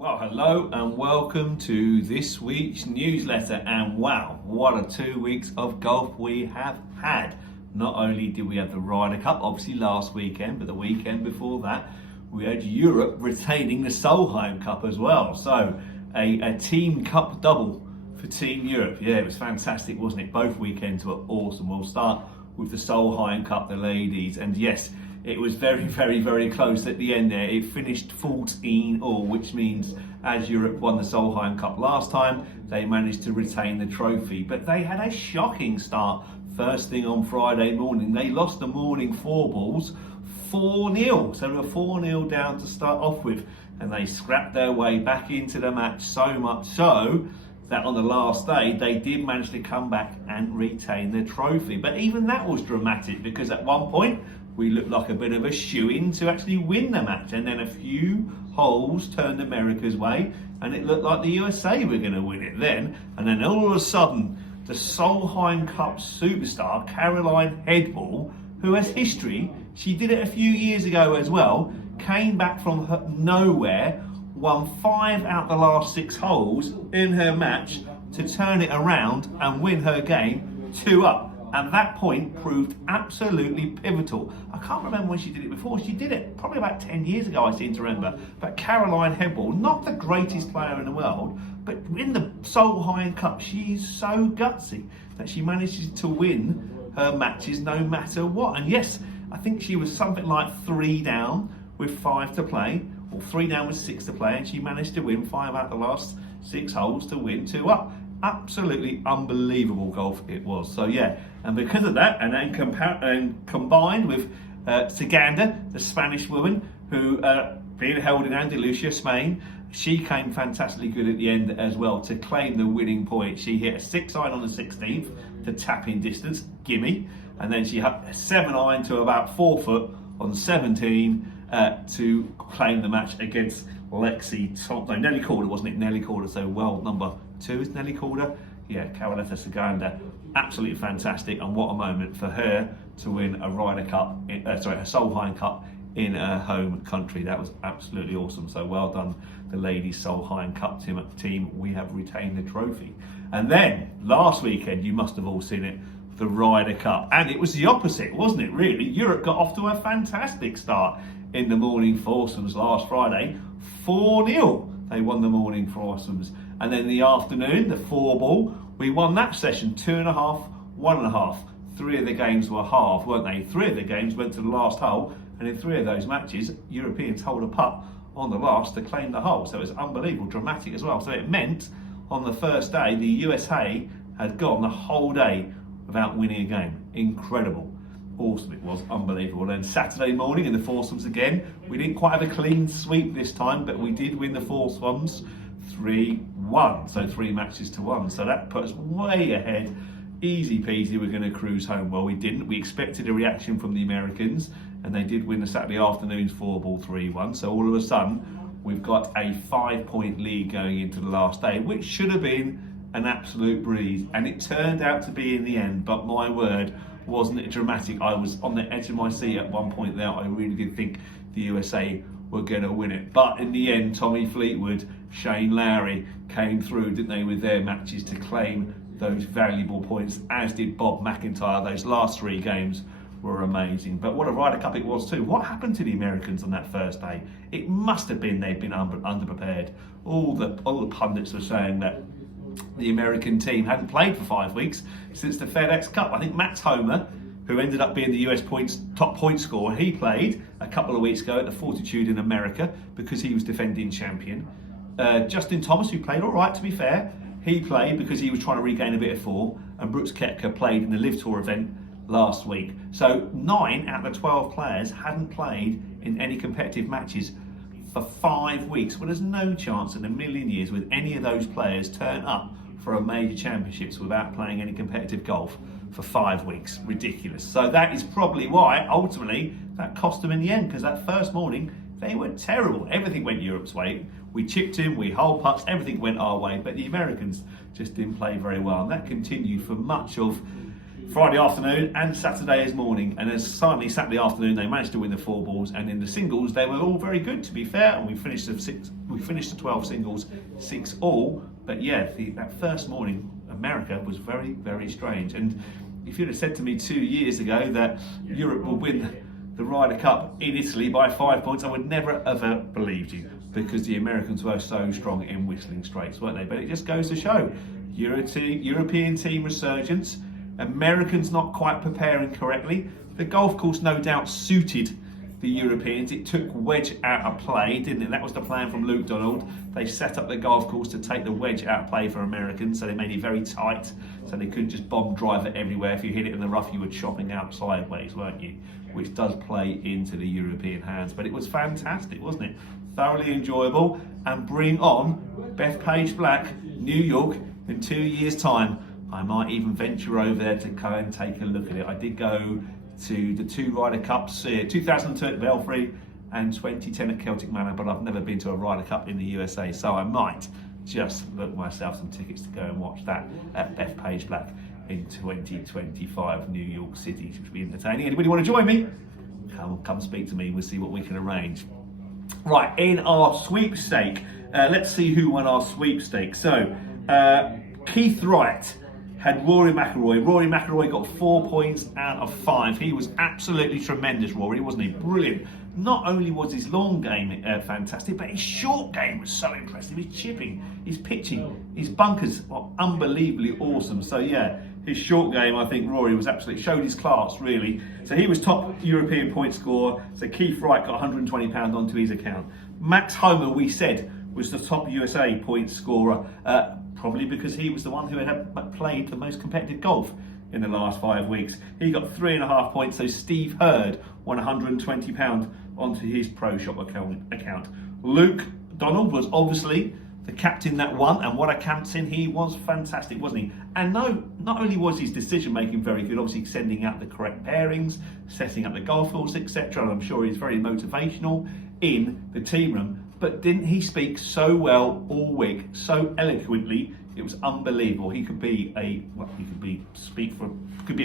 Well, hello and welcome to this week's newsletter. And wow, what a 2 weeks of golf we have had. Not only did we have the Ryder Cup, obviously last weekend, but the weekend before that, we had Europe retaining the Solheim Cup as well. So a team cup double for Team Europe. Yeah, it was fantastic, wasn't it? Both weekends were awesome. We'll start with the Solheim Cup, the ladies. And yes, it was very, very close at the end there. It finished 14-all, which means as Europe won the Solheim Cup last time, they managed to retain the trophy. But they had a shocking start first thing on Friday morning. They lost the morning four balls 4-0. So they were 4-0 down to start off with. And they scrapped their way back into the match, so much so that on the last day, they did manage to come back and retain the trophy. But even that was dramatic because at one point, we looked like a bit of a shoo-in to actually win the match. And then a few holes turned America's way and it looked like the USA were going to win it then. And then all of a sudden, the Solheim Cup superstar, Caroline Headball, who has history, she did it a few years ago as well, came back from nowhere, won 5 out of the last 6 holes in her match to turn it around and win her game 2-up. And that point proved absolutely pivotal. I can't remember when she did it before. She did it probably about 10 years ago, I seem to remember. But Caroline Headball, not the greatest player in the world, but in the Solheim Cup, she's so gutsy that she manages to win her matches no matter what. And yes, I think she was something like 3 down with 5 to play, or 3 down with 6 to play, and she managed to win 5 out of the last 6 holes to win 2-up. Absolutely unbelievable golf it was. So yeah, and because of that, and then combined with Saganda, the Spanish woman who being held in Andalusia, Spain, she came fantastically good at the end as well to claim the winning point. She hit a 6-iron on the 16th to tap in distance, gimme, and then she had a 7-iron to about 4 foot on 17 to claim the match against Nelly Calder, wasn't it? Nelly Calder, so world number 2 is Nelly Calder. Yeah, Carolina Saganda, absolutely fantastic, and what a moment for her to win a Ryder Cup, a Solheim Cup in her home country. That was absolutely awesome. So well done, the ladies Solheim Cup team. We have retained the trophy. And then last weekend, you must have all seen it, the Ryder Cup, and it was the opposite, wasn't it? Really, Europe got off to a fantastic start in the morning foursomes last Friday. 4-0 they won the morning foursomes, and then in the afternoon, the 4-ball, we won that session 2.5, 1.5. 3 of the games were half, weren't they? 3 of the games went to the last hole, and in 3 of those matches, Europeans hold a putt on the last to claim the hole. So it was unbelievable, dramatic as well. So it meant on the first day, the USA had gone the whole day without winning a game. Incredible. Awesome, it was unbelievable. Then Saturday morning in the foursomes again, we didn't quite have a clean sweep this time, but we did win the foursomes 3-1, so 3 matches to 1. So that put us way ahead. Easy peasy, we're going to cruise home. Well, we didn't. We expected a reaction from the Americans, and they did win the Saturday afternoon's 4-ball 3-1. So all of a sudden, we've got a 5-point lead going into the last day, which should have been an absolute breeze, and it turned out to be in the end. But my word, wasn't it dramatic? I was on the edge of my seat at one point there. I really did think the USA were going to win it. But in the end, Tommy Fleetwood, Shane Lowry came through, didn't they, with their matches to claim those valuable points, as did Bob McIntyre. Those last 3 games were amazing. But what a Ryder Cup it was too. What happened to the Americans on that first day? It must have been they've been underprepared. All the pundits were saying that the American team hadn't played for 5 weeks since the FedEx Cup. I think Max Homer, who ended up being the US top point scorer, he played a couple of weeks ago at the Fortitude in America because he was defending champion. Justin Thomas, who played all right to be fair, he played because he was trying to regain a bit of form, and Brooks Koepka played in the Live Tour event last week. So 9 out of the 12 players hadn't played in any competitive matches for 5 weeks. Well, there's no chance in a million years with any of those players turn up for a major championships without playing any competitive golf for 5 weeks. Ridiculous. So that is probably why ultimately that cost them in the end, because that first morning they were terrible. Everything went Europe's way. We chipped in, we hole putts, everything went our way, but the Americans just didn't play very well, and that continued for much of Friday afternoon and Saturday's morning, and as finally Saturday afternoon they managed to win the 4 balls, and in the singles they were all very good, to be fair, and we finished the 12 singles 6-all. But yeah, that first morning America was very, very strange. And if you'd have said to me 2 years ago that Europe would win the Ryder Cup in Italy by 5 points, I would never ever believed you, because the Americans were so strong in Whistling Straits, weren't they? But it just goes to show European team resurgence. Americans not quite preparing correctly. The golf course no doubt suited the Europeans. It took wedge out of play, didn't it? That was the plan from Luke Donald. They set up the golf course to take the wedge out of play for Americans, so they made it very tight, so they couldn't just bomb drive it everywhere. If you hit it in the rough, you were chopping out sideways, weren't you? Which does play into the European hands. But it was fantastic, wasn't it? Thoroughly enjoyable. And bring on Bethpage Black, New York, in 2 years' time. I might even venture over there to go and take a look at it. I did go to the 2 Ryder Cups, 2002 at Belfry and 2010 at Celtic Manor, but I've never been to a Ryder Cup in the USA, so I might just book myself some tickets to go and watch that at Bethpage Black in 2025, New York City, which will be entertaining. Anybody want to join me? Come speak to me, we'll see what we can arrange. Right, in our sweepstake, let's see who won our sweepstake. So, Keith Wright had Rory McIlroy. Rory McIlroy got 4 points out of 5. He was absolutely tremendous, Rory, wasn't he? Brilliant. Not only was his long game fantastic, but his short game was so impressive. His chipping, his pitching, his bunkers were unbelievably awesome. So yeah, his short game, I think Rory was absolutely, showed his class, really. So he was top European point scorer. So Keith Wright got £120 onto his account. Max Homer, we said, was the top USA point scorer, probably because he was the one who had played the most competitive golf in the last 5 weeks. He got 3.5 points, so Steve Hurd won £120 onto his Pro Shop account. Luke Donald was obviously the captain that won, and what a captain, he was fantastic, wasn't he? And no, not only was his decision making very good, obviously sending out the correct pairings, setting up the golf course, etc., and I'm sure he's very motivational in the team room, but didn't he speak so well all week, so eloquently? It was unbelievable. He could be a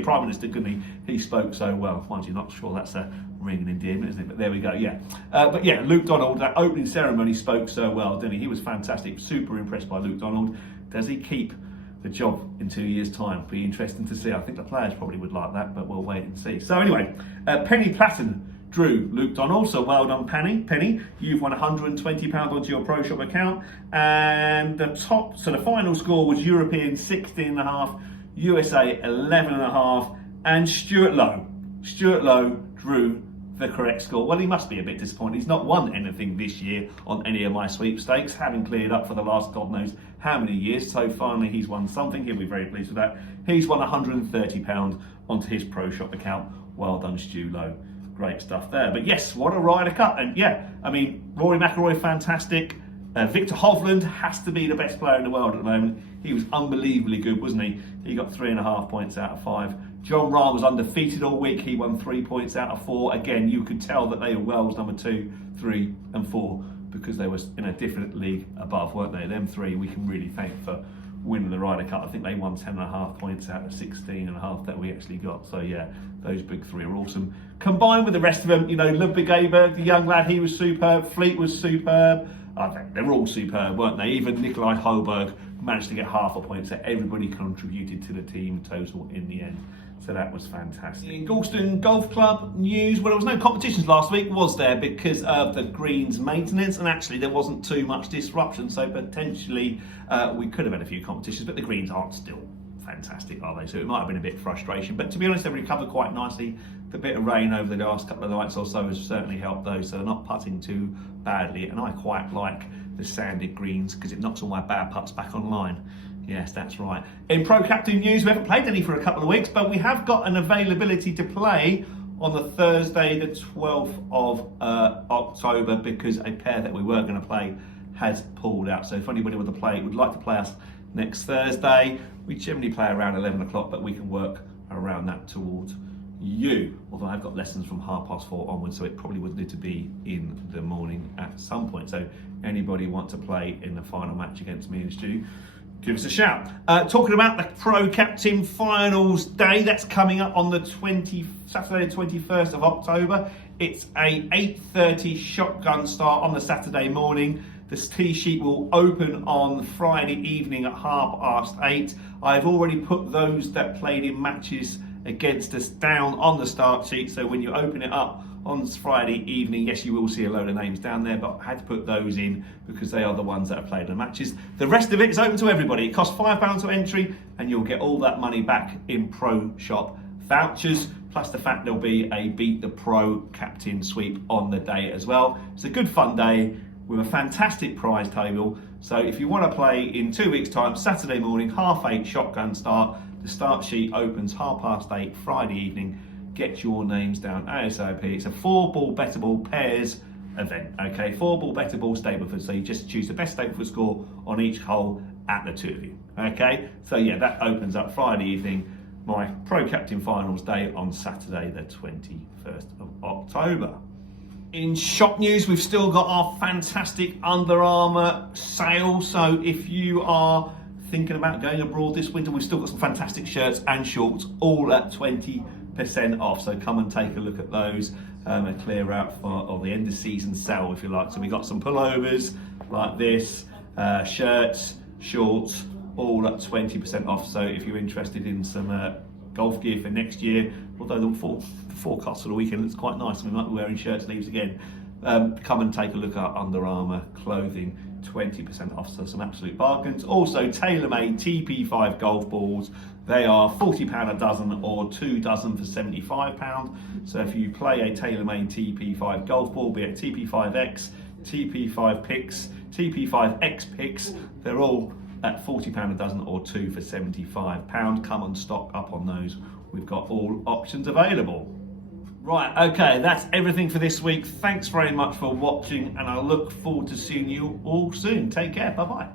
prime minister, couldn't he? He spoke so well. Mind you, not sure that's a ringing endearment, isn't it? But there we go. Yeah. But yeah, Luke Donald, that opening ceremony, spoke so well, didn't he? He was fantastic. Super impressed by Luke Donald. Does he keep the job in 2 years' time? Be interesting to see. I think the players probably would like that, but we'll wait and see. So anyway, Penny Platten drew Luke Donald, so well done, Penny. You've won £120 onto your Pro Shop account, and the final score was European 16.5, USA 11.5, and Stuart Lowe drew the correct score. Well, he must be a bit disappointed. He's not won anything this year on any of my sweepstakes, having cleared up for the last God knows how many years. So finally he's won something. He'll be very pleased with that. He's won £130 onto his Pro Shop account. Well done, Stu Lowe. Great stuff there. But yes, what a Ryder Cup. And yeah, I mean, Rory McIlroy, fantastic. Victor Hovland has to be the best player in the world at the moment. He was unbelievably good, wasn't he? He got 3.5 points out of 5. John Rahm was undefeated all week. He won 3 points out of 4. Again, you could tell that they were Wells number 2, 3 and 4 because they were in a different league above, weren't they? Them 3 we can really thank for winning the Ryder Cup. I think they won 10.5 points out of 16.5 that we actually got. So yeah, those big 3 are awesome. Combined with the rest of them, you know, Ludwig Aberg, the young lad, he was superb. Fleet was superb. I think they were all superb, weren't they? Even Nikolai Holberg managed to get half a point, so everybody contributed to the team total in the end. So that was fantastic. In Galston Golf Club news, well, there was no competitions last week, was there? Because of the greens maintenance, and actually there wasn't too much disruption, so potentially we could have had a few competitions, but the greens aren't still fantastic, are they? So it might have been a bit of frustration, but to be honest, they've recovered quite nicely. The bit of rain over the last couple of nights or so has certainly helped those, so they're not putting too badly, and I quite like the sanded greens because it knocks all my bad putts back online. Yes, that's right. In Pro Captain news, we haven't played any for a couple of weeks, but we have got an availability to play on the Thursday, the 12th of October, because a pair that we were going to play has pulled out. So if anybody would like to play us next Thursday, we generally play around 11 o'clock, but we can work around that towards you. Although I've got lessons from 4:30 onwards, so it probably would need to be in the morning at some point. So anybody want to play in the final match against me and Stu, give us a shout. Talking about the Pro Captain Finals Day, that's coming up on the Saturday the 21st of October. It's a 8:30 shotgun start on the Saturday morning. The tee sheet will open on Friday evening at 8:30. I've already put those that played in matches against us down on the start sheet, so when you open it up on Friday evening, yes, you will see a load of names down there, but I had to put those in because they are the ones that have played the matches. The rest of it is open to everybody. It costs £5 to entry, and you'll get all that money back in Pro Shop vouchers, plus the fact there'll be a Beat the Pro Captain sweep on the day as well. It's a good fun day with a fantastic prize table. So if you want to play in 2 weeks' time, Saturday morning, 8:30 shotgun start. The start sheet opens 8:30 Friday evening. Get your names down ASAP. It's a 4-ball bettable pairs event. Okay, 4-ball bettable Stableford. So you just choose the best Stableford score on each hole at the 2 of you. Okay, so yeah, that opens up Friday evening. My Pro Captain Finals Day on Saturday the 21st of October. In shop news, we've still got our fantastic Under Armour sale. So if you are thinking about going abroad this winter, we've still got some fantastic shirts and shorts, all at 20% off. So come and take a look at those. A clear out for the end of season sale, if you like. So we got some pullovers like this, shirts, shorts, all at 20% off. So if you're interested in some golf gear for next year, although the forecast for the weekend looks quite nice, and we might be wearing shirt sleeves again, come and take a look at Under Armour clothing, 20% off, so some absolute bargains. Also, tailor-made TP5 golf balls. They are £40 a dozen or 2 dozen for £75. So if you play a tailor-made TP5 golf ball, be it TP5X, TP5 Picks, TP5X Picks, they're all at £40 a dozen or 2 for £75. Come and stock up on those. We've got all options available. Right, okay, that's everything for this week. Thanks very much for watching, and I look forward to seeing you all soon. Take care, bye-bye.